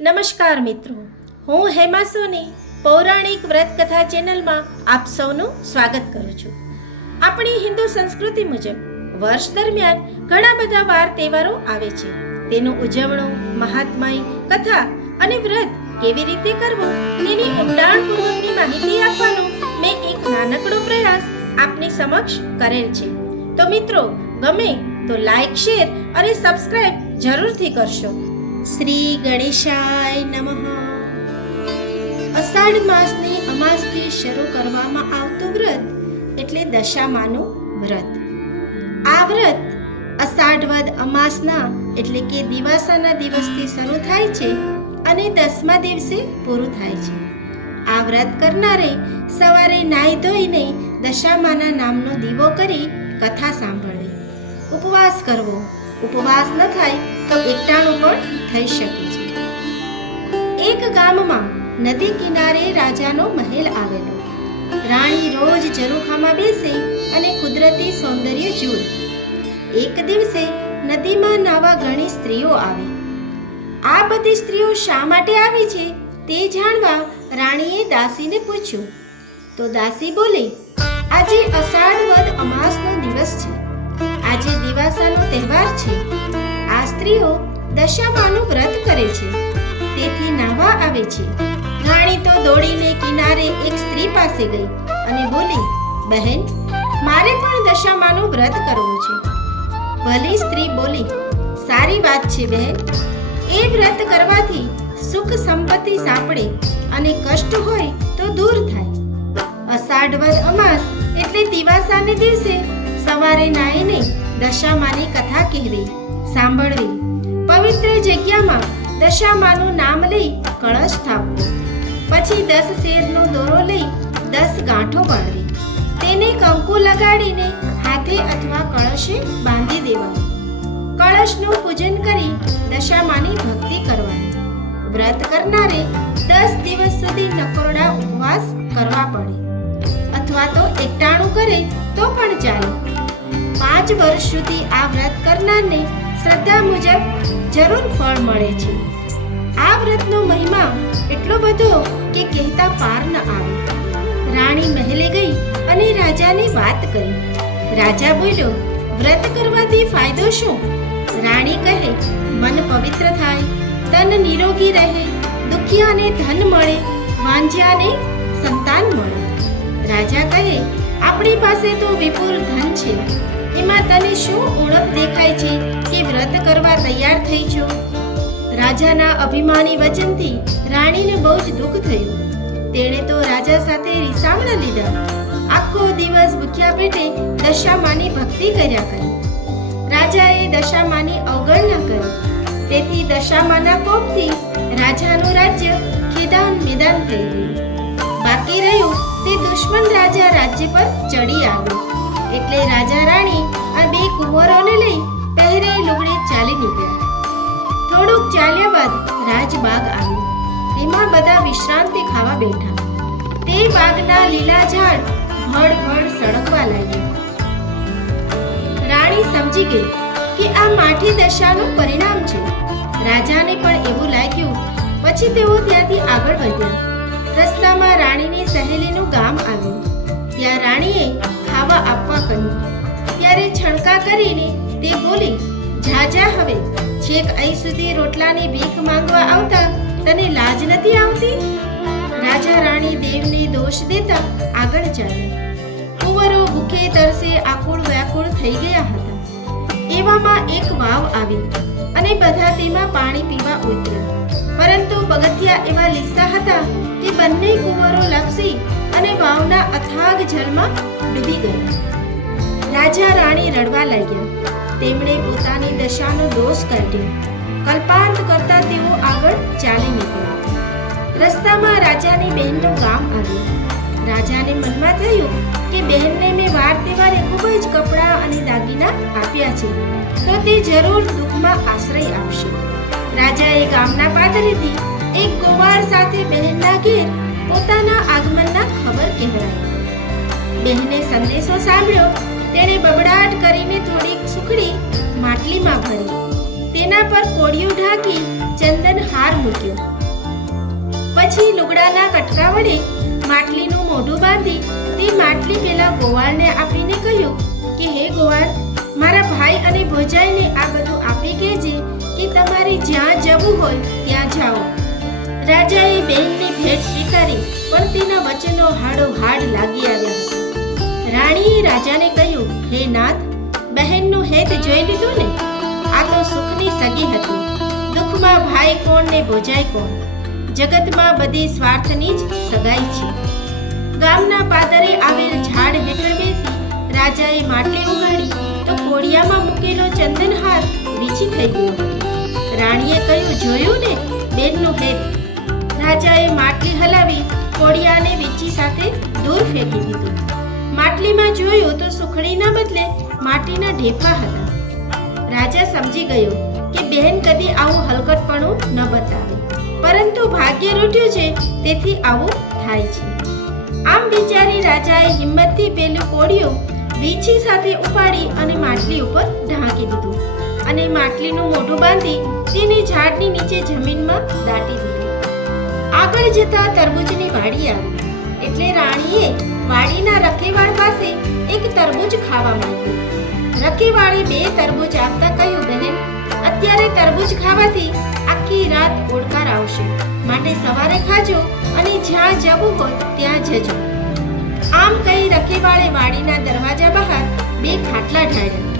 નમસ્કાર મિત્રો, હું હેમા સોની, પૌરાણિક વ્રત કથા ચેનલમાં આપ સૌનું સ્વાગત કરું છું. આપણી હિન્દુ સંસ્કૃતિ મુજબ, વર્ષ દરમિયાન ઘણા બધા વાર તહેવારો આવે છે. તેનું ઉજવણું, મહાત્માય કથા અને વ્રત કેવી રીતે કરવું, તેની ઊંડાણપૂર્વકની માહિતી આપવાનો મેં એક નાનકડો પ્રયાસ આપની સમક્ષ કરેલ છે. તો મિત્રો, ગમે તો લાઈક, શેર અને સબસ્ક્રાઇબ જરૂરથી કરશો. શ્રી ગણેશાય નમઃ. અષાઢ માસની અમાસથી શરૂ કરવામાં આવતું વ્રત એટલે દશામાનું વ્રત. આ વ્રત અષાઢવદ અમાસના એટલે કે દિવાસાના દિવસથી શરૂ થાય છે અને દસમા દિવસે પૂરું થાય છે. આ વ્રત કરનારે સવારે નાહી ધોઈને દશામાના નામનો દીવો કરી કથા સાંભળવી. ઉપવાસ કરવો. ઉપવાસ ન થાય તો એકટાણું પણ થઈ શકે છે. એક ગામમાં નદી કિનારે રાજાનો મહેલ આવેલો. રાણી રોજ ઝરૂખામાં બેસે અને કુદરતી સૌંદર્ય જુએ. એક દિવસે નદીમાં નાવા ઘણી સ્ત્રીઓ આવી. આ બધી સ્ત્રીઓ શા માટે આવી છે તે જાણવા રાણીએ દાસીને પૂછ્યું. તો દાસી બોલી, આજે અષાઢ વદ અમાસનો દિવસ છે. આજે દિવાસાનો તહેવાર છે. આ સ્ત્રીઓ દશામાનું વ્રત કરે છે. તેથી નાહવા આવે છે. રાણી તો દોડીને કિનારે એક સ્ત્રી પાસે ગઈ અને બોલી, બહેન, મારે પણ દશામાનું વ્રત કરવું છે. ભલી સ્ત્રી બોલી, સારી વાત છે બહેન. એ વ્રત કરવાથી સુખ સંપત્તિ સાંપડે અને કષ્ટ હોય તો દૂર થાય. અષાઢવદ અમાસ એટલે દિવાસાને દિવસે સવારે નાહીને દશામાની કથા કહેવી, સાંભળવી. પવિત્ર જગ્યામાં દશામાનું નામ લઈ કળશ સ્થાપવો પછી દસ શેરનો દોરો લઈ દસ ગાંઠો બાંધવી તેને કંકુ લગાડીને હાથે અથવા કળશે બાંધી દેવાનું. કળશનું પૂજન કરી દશામાની ભક્તિ કરવાની. વ્રત કરનારે દસ દિવસ સુધી નકોરડા ઉપવાસ કરવા પડે. અથવા તો એકટાણું કરે તો પણ ચાલે. પાંચ વર્ષ સુધી આ વ્રત કરનારને શ્રદ્ધા મુજબ જરૂર ફળ મળે છે. આ વ્રતનો મહિમા એટલો બધો કે કહેતા પાર ન આવે. રાણી મહેલે ગઈ અને રાજાને વાત કરી. રાજા બોલ્યો, વ્રત કરવાથી ફાયદો શું? રાણી કહે, મન પવિત્ર થાય, તન નિરોગી રહે, દુખિયાને ધન મળે, વાંજ્યાને સંતાન મળે. રાજા કહે, આપણી પાસે તો વિપુલ ધન છે. એમાં તને શું ઓળખ દેખાય છે કે વ્રત કરવા તૈયાર થઈ છો? રાજાના અભિમાની વચનથી રાણીને બહુ જ દુઃખ થયું. તેણે તો રાજા સાથે રીસામણા લીધા. આખો દિવસ ભૂખ્યા પેટે દશામાની ભક્તિ કર્યા કરી. રાજાએ દશામાની અવગણના કરી. તેથી દશામાના કોપથી રાજાનું રાજ્ય ખેદાન મેદાન થઈ ગયું. બાકી રહ્યું તે દુશ્મન રાજા રાજ્ય પર ચડી આવ્યો. એટલે રાજા રાણી આ બે કુંવરોને લઈ પહેરે લુગડે ચાલી નીકળ્યા. થોડુંક ચાલ્યા બાદ રાજબાગ આવ્યો. તેમાં બધા વિશ્રાંતિ ખાવા બેઠા. તે બાગના લીલા ઝાડ ભડ ભડ સળગવા લાગ્યા. રાણી સમજી ગઈ કે આ માઠી દશાનું પરિણામ છે. રાજાને પણ એવું લાગ્યું. પછી તેઓ ત્યાંથી આગળ વધ્યા. રસ્તામાં રાણીની સહેલીનું ગામ આવ્યું. ત્યાં રાણીએ ખાવા આપવા કહ્યું. ત્યારે છણકા કરીને તે બોલી, જા જા હવે. છેક અહીં સુધી રોટલાની ભીખ માંગવા આવતા તને લાજ નથી આવતી? રાજા રાણી દેવને દોષ દેતા આગળ ચાલ્યા. કુંવરો ભૂખે તરસે આકુળ વ્યાકુળ થઈ ગયા હતા. એવામાં એક વાવ આવી અને બધા તેમાં પાણી પીવા ઉતર્યા. પરંતુ પગથિયા એવા લીસા હતા કે બંને કુંવરો લપસી અને વાવના અથાગ જળમાં ડૂબી ગયા રાજા રાણી રડવા લાગ્યા. તેમણે પોતાની દશાનો દોષ કાઢ્યો. કલ્પાંત કરતા તેઓ આગળ ચાલી નીકળ્યા. રસ્તામાં રાજાની બહેનનું ગામ આવ્યું. રાજાને મનમાં થયું કે બહેનને મેં વાર તહેવારે ખૂબ જ કપડાં અને દાગીના આપ્યા છે, તો તે જરૂર દુઃખમાં આશ્રય આપશે. રાજાએ ગામના પાદરેથી એક ગોવાર સાથે બહેનના ઘેર પોતાના આગમનના ખબર કહેવાય બહેને સંદેશો સાંભળ્યો, તેણે બબડાટ કરીને થોડીક સુખડી માટલીમાં ભરી. તેના પર કોડિયું ઢાંકી ચંદન હાર મૂક્યો. પછી લુગડાના કટકા વડે માટલીનું મોઢું બાંધી તે માટલી પેલા ગોવાળને આપીને કહ્યું કે, હે ગોવાળ, મારા ભાઈ અને ભોજાઈને આ બધું આપી કહેજે કે તમારે જ્યાં જવું હોય ત્યાં જાઓ. રાજાએ બહેનની ભેટ સ્વીકારી, પણ તેના વચનો હાડો હાડ લાગી આવ્યા હતા રાણીએ રાજાને કહ્યું, હે નાથ, બહેનનું હેત જોઈ લીધું ને? આ તો સુખની સગી હતી. દુઃખમાં ભાઈ કોણ ને ભોજાય કોણ? જગતમાં બધી સ્વાર્થની જ સગાઈ છે. ગામના પાદરે આવેલ ઝાડ હેઠળ બેસી રાજાએ માટલી ઉગાડી તો કોડિયામાં મૂકેલો ચંદનહાર વીછી થઈ ગયો રાણીએ કહ્યું, જોયું ને, બેનનું હેત. રાજાએ માટલી હલાવી કોડિયાને વીછી સાથે દૂર ફેંકી દીધું. માટલીમાં જોયું તો સુખડીના બદલે માટીના ઢેફા હતા. રાજા સમજી ગયો કે બહેન કદી આવું હલકટપણું ન બતાવે. પરંતુ ભાગ્ય રૂઠ્યું છે, તેથી આવું થાય છે. આમ વિચારી રાજાએ હિંમતથી પેલું કોડિયું વીછી સાથે ઉપાડી અને માટલી ઉપર ઢાંકી દીધું અને માટલીનું મોઢું બાંધી તેને ઝાડની નીચે જમીનમાં દાટી દીધું. આગળ જતા તરબૂચની વાડી આવી. એટલે રાણીએ વાડીના રખેવાળ પાસે એક તરબૂચ ખાવા માંગ્યું. રખેવાળે બે તરબૂચ આપતા કહ્યું, બહેન, અત્યારે તરબૂચ ખાવાથી આખી રાત ઓડકાર આવશે. માટે સવારે ખાજો અને જ્યાં જવું હોય ત્યાં જજો. આમ કહી રખેવાળે વાડીના દરવાજા બહાર બે ખાટલા ઢાળ્યા.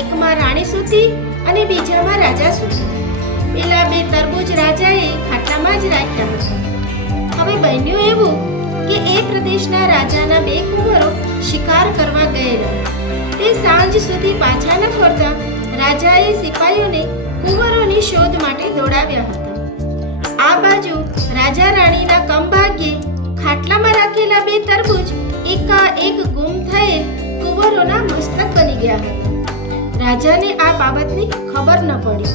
એકમાં રાણી સૂતી અને બીજામાં રાજા સૂતા. પેલા બે તરબૂચ રાજાએ ખાટલામાં જ રાખ્યા હતા. હવે બન્યું એવું કે એ પ્રદેશના રાજાના બે કુંવરો શિકાર કરવા ગયેલા. તે સાંજ સુધી પાછા ન ફરતા રાજાએ સિપાહીઓને કુંવરોની શોધ માટે દોડાવ્યા હતા. આ બાજુ રાજા રાણીના કમભાગ્યે ખાટલામાં રાખેલા બે તરબૂચ એકા એક ગુમ થયેલ કુંવરોના મસ્તક બની ગયા હતા. રાજાને આ બાબતની ખબર ન પડી.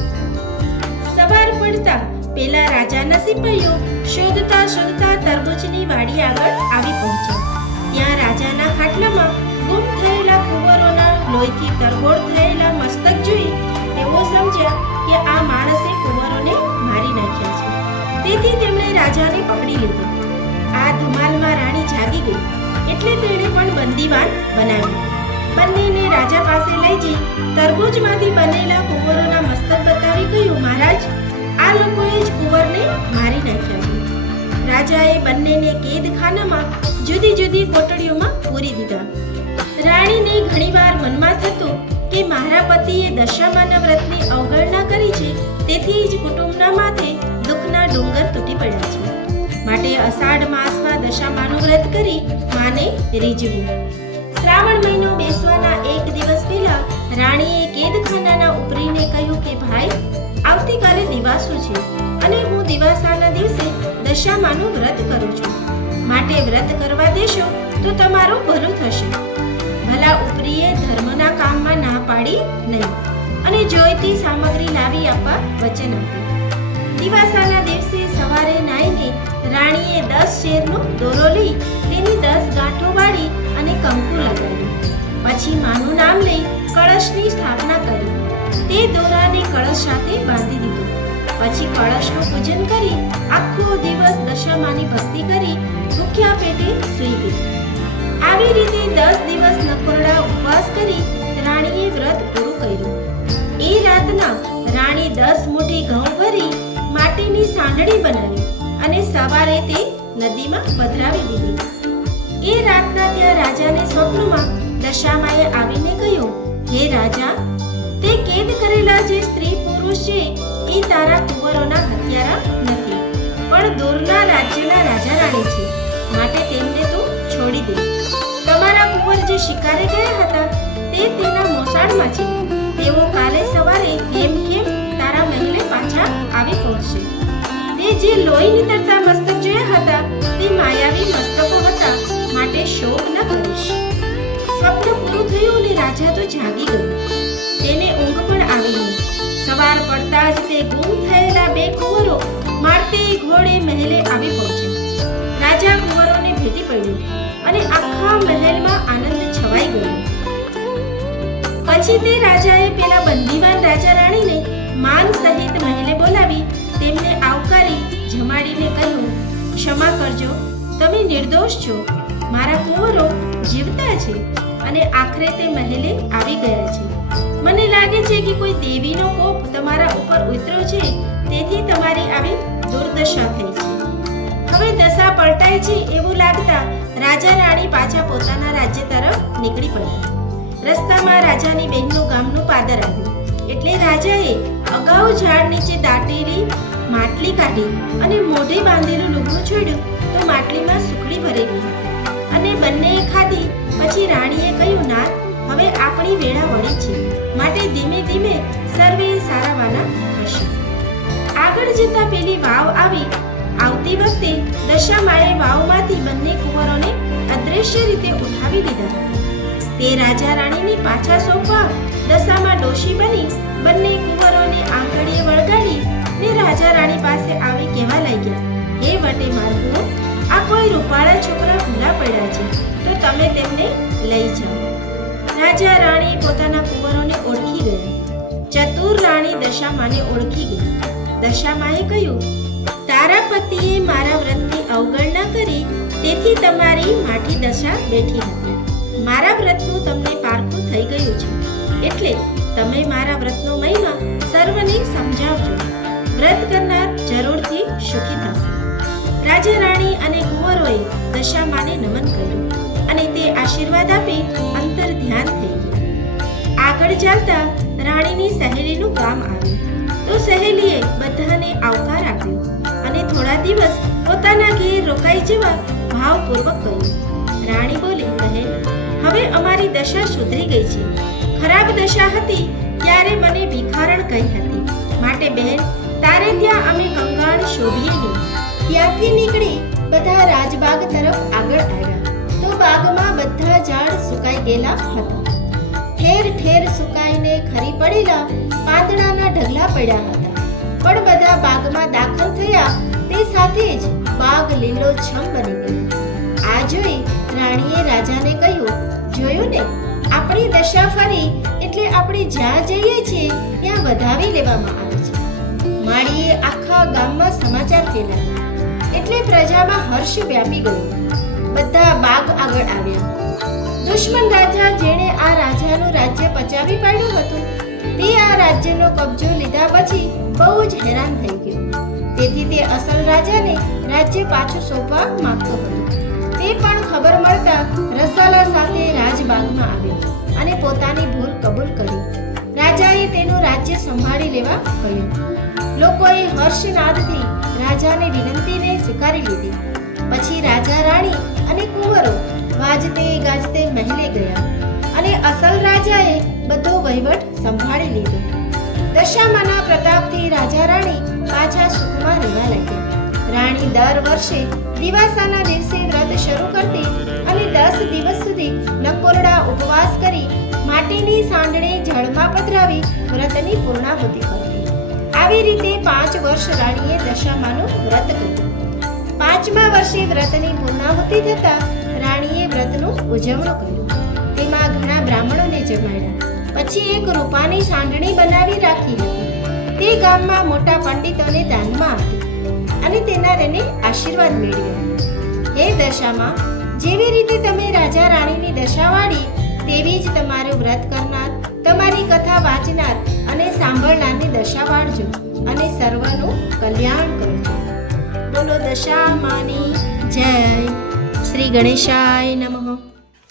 સવાર પડતા પેલા રાજાના સિપાહીઓ શોધતા શોધતા તરબૂચની વાડી આગળ આવી પહોંચ્યા ત્યાં રાજાના ખાટલામાં ગુમ થયેલા કુંવરોના લોહીથી તરબોળ થયેલા મસ્તક જોઈ તેઓ સમજ્યા કે આ માણસે કુંવરોને મારી નાખ્યા છે. તેથી તેમણે રાજાને પકડી લીધો. આ ધમાલમાં રાણી જાગી ગઈ એટલે તેણે પણ બંદીવાન બનાવ્યો. બંનેને રાજા પાસે લઈ જઈ તરબૂચમાંથી બનેલા કુંવરોના મસ્તક બતાવી કહ્યું, મહારાજ આ લોકોએ જ કુંવરને મારી નાખ્યા રાજાએ બંનેને કેદખાનામાં જુદી જુદી કોટડીઓમાં પૂરી દીધા. રાણીને ઘણીવાર મનમાં થતું કે મારા પતિએ દશામાના વ્રતની અવગણના કરી છે, તેથી જ કુટુંબના માથે દુઃખના ડુંગર તૂટી પડ્યા છે. માટે અષાઢ માસમાં દશામાનું વ્રત કરી માને રીઝવું. શ્રાવણ મહિનો બેસવાના એક દિવસ પહેલા રાણીએ કેદખાનાના ઉપરીને કહ્યું કે, ભાઈ આવતીકાલે દિવાસો છે અને હું દિવાસાના દિવસે દશામાનું વ્રત કરું છું. માટે વ્રત કરવા દેશો તો તમારું ભલું થશે. ભલા ઉપરીએ ધર્મના કામમાં ના પાડી નહીં અને જોઈતી સામગ્રી લાવી આપવા વચન આપ્યું દિવાસાના દિવસે સવારે નાઈને રાણીએ દસ શેરનો દોરો લઈ તેની દસ ગાંઠો વાળી અને કંકુ લગાવ્યું પછી માનું નામ લઈ કળશની સ્થાપના કરી. તે દોરાને કળશ સાથે બાંધી દીધો. પછી કળશનું પૂજન કરી આખો દિવસ દશામાની ભક્તિ કરી ભૂખ્યા પેટે સૂઈ ગઈ. આવી રીતે દસ દિવસ નકોરડા ઉપવાસ કરી રાણીએ વ્રત પૂરું કર્યું. એ રાતના રાણી દસ મુઠ્ઠી ઘઉં ભરી માટીની સાંડળી બનાવી અને સવારે તે નદીમાં પધરાવી દીધી. એ રાતના ત્યાં રાજાને સ્વપ્નમાં દશામાએ આવીને કહ્યું, હે રાજા તે કેદ કરેલા જે સ્ત્રી પુરુષ છે, એ તારા કુંવરોના હત્યારા નથી, પણ દૂરના રાજ્યના રાજા રાણી છે, માટે તેમને તું છોડી દે. તમારા કુંવર જે શિકારે ગયા હતા, તે તેના મોસાળમાં છે. તેઓ કાલે સવારે કેમ કેમ તારા મહેલે પાછા આવી પહોંચશે. તે જે લોહી નીતરતા મસ્તક જોયા હતા, તે માયાવી મસ્તકો હતા, માટે શોક ન કરીશ. સ્વપ્ન પૂરું થયું અને રાજા તો જાગી ગયો. તેને ઊંઘ પણ આવી સવાર પડતા જ તે ગુમ થયેલા બે કુંવરો મારતી ઘોડે મહેલે આવી પહોંચ્યા. રાજા કુંવરોને ભેટી પડ્યું અને આખા મહેલમાં આનંદ છવાઈ ગયો. પછી તે રાજાએ પેલા બંદીવાન રાજા રાણીને માન સહિત મહેલે બોલાવી તેમને આવકારી જમાડીને કહ્યું, ક્ષમા કરજો. તમે નિર્દોષ છો. મારા કુંવરો જીવતા છે. અને આખરે તે મહેલે આવી ગયા છે. મને લાગે છે કે કોઈ દેવીનો કોપ તમારા ઉપર ઉતર્યો છે, તેથી તમારી આવી દુર્દશા થઈ છે. હવે દશા પલટાય છે એવું લાગતા રાજા રાણી પાછા પોતાના રાજ્ય તરફ નીકળી પડ્યા. રસ્તામાં રાજાની બહેનનું ગામનું પાદર આવ્યું. એટલે રાજાએ અગાઉ ઝાડ નીચે દાટેલી માટલી કાઢી અને મોઢે બાંધેલું લુગડું છોડ્યું. તો માટલીમાં સુખડી ભરેલી આપણી વેળા વળી છે. માટે ધીમે ધીમે સર્વે સારાવાના થશે. આગળ જતા પેલી વાવ આવી. આવતી વખતે દશામાએ વાવમાંથી બંને કુંવરોને અદ્રશ્ય રીતે ઉઠાવી લીધા તે રાજા રાણીને પાછા સોંપવા દશામાં ડોશી બની બંને કુંવરોને આંગળીએ વળગાડી ને રાજા રાણી પાસે આવી કહેવા લાગ્યા, હે વટે મારવો આ કોઈ રૂપાળા છોકરા ભૂલા પડ્યા છે, તો તમે તેમને લઈ જાઓ. રાજા રાણી પોતાના કુંવરોને ઓળખી ગયા ચતુર રાણી દશામાને ઓળખી ગઈ. દશામાએ કહ્યું, તારા પતિએ મારા વ્રતની અવગણના કરી, તેથી તમારી માઠી દશા બેઠી હતી. મારા વ્રતનું તમને પારખું થઈ ગયું છે. એટલે તમે મારા વ્રતનો મહિમા સર્વને સમજાવજો. વ્રત કરનાર જરૂરથી સુખી થશે રાજા રાણી અને કુંવરોએ દશામાને નમન કર્યું. આશીર્વાદ આપી અંતર ધ્યાન થઈ ગયું. આગળ ચાલતા રાણીની સહેલીનું ગામ આવ્યું. તો સહેલીએ બધાને આવકાર આપ્યો અને થોડા દિવસ પોતાના ઘેર રોકાઈ જવા ભાવપૂર્વક કહ્યું. રાણી બોલી બહેન હવે અમારી દશા સુધરી ગઈ છે. ખરાબ દશા હતી ત્યારે મને ભિખારણ કહી હતી. માટે બહેન, તારે ત્યાં અમે કંગાળ શોભીએ નહીં. ત્યાંથી નીકળી બધા રાજબાગ તરફ આગળ આવ્યા. બાગમાં બધા ઝાડ સુકાઈ ગયેલા હતા. ઠેર ઠેર સુકાઈને ખરી પડેલા પાંદડાના ઢગલા પડ્યા હતા. પણ બધા બાગમાં દાખલ થયા, તે સાથે જ બાગ લીલોછમ બની ગયો. આ જોઈ રાણીએ રાજાને કહ્યું, જોયું ને? આપણી દશા ફરી, એટલે આપણે જ્યાં જઈએ છીએ, ત્યાં વધાવી લેવામાં આવે છે. માળીએ આખા ગામમાં સમાચાર ફેલાવ્યા. એટલે પ્રજામાં હર્ષ વ્યાપી ગયો. બધા બાગ આગળ આવ્યા. દુશ્મન રાજા જેણે આ રાજાનું રાજ્ય પચાવી પાડ્યું હતું. તે આ રાજ્યનો કબજો લીધા પછી બહુ જ હેરાન થઈ ગયો. તેથી તે અસલ રાજાને રાજ્ય પાછું સોંપવા માંગતો હતો. તે પણ ખબર મળતા રસાલા સાથે રાજબાગમાં આવ્યો અને પોતાની ભૂલ કબૂલ કરી. રાજાએ તેનું રાજ્ય સંભાળી લેવા કહ્યું. લોકોએ હર્ષનાદથી રાજાને વિનંતીને સ્વીકારી લીધી. પછી રાજા રાણી અને કુંવરો વાજતે ગાજતે મહેલે ગયા અને અસલ રાજાએ બધો વહીવટ સંભાળી લીધો. દશામાના પ્રતાપથી રાજા રાણી પાછા સુખમાં રહેવા લાગ્યા. રાણી દર વર્ષે દિવાસાના દિવસે વ્રત શરૂ કરતી અને દસ દિવસ સુધી નકોરડા ઉપવાસ કરી માટીની સાંડણે જળમાં પધરાવી વ્રતની પૂર્ણાહુતિ કરતી. આવી રીતે પાંચ વર્ષ રાણીએ દશામાનું વ્રત કર્યું. પાંચમા વર્ષે વ્રતની પૂર્ણાહુતિ થતા રાણીએ વ્રતનું ઉજવણું કર્યું. તેમાં ઘણા બ્રાહ્મણોને જમાડ્યા. પછી એક રૂપાની સાંડણી બનાવી રાખી તે ગામમાં મોટા પંડિતોને દાનમાં આપી અને તેના તેને આશીર્વાદ મેળવ્યા. હે દશામાં, જેવી રીતે તમે રાજા રાણીની દશા વાળી, તેવી જ તમારું વ્રત કરનાર, તમારી કથા વાંચનાર અને સાંભળનારની દશા વાળજો અને સર્વનું કલ્યાણ કરજો. બોલો દશા માની જય શ્રી ગણેશાય નમઃ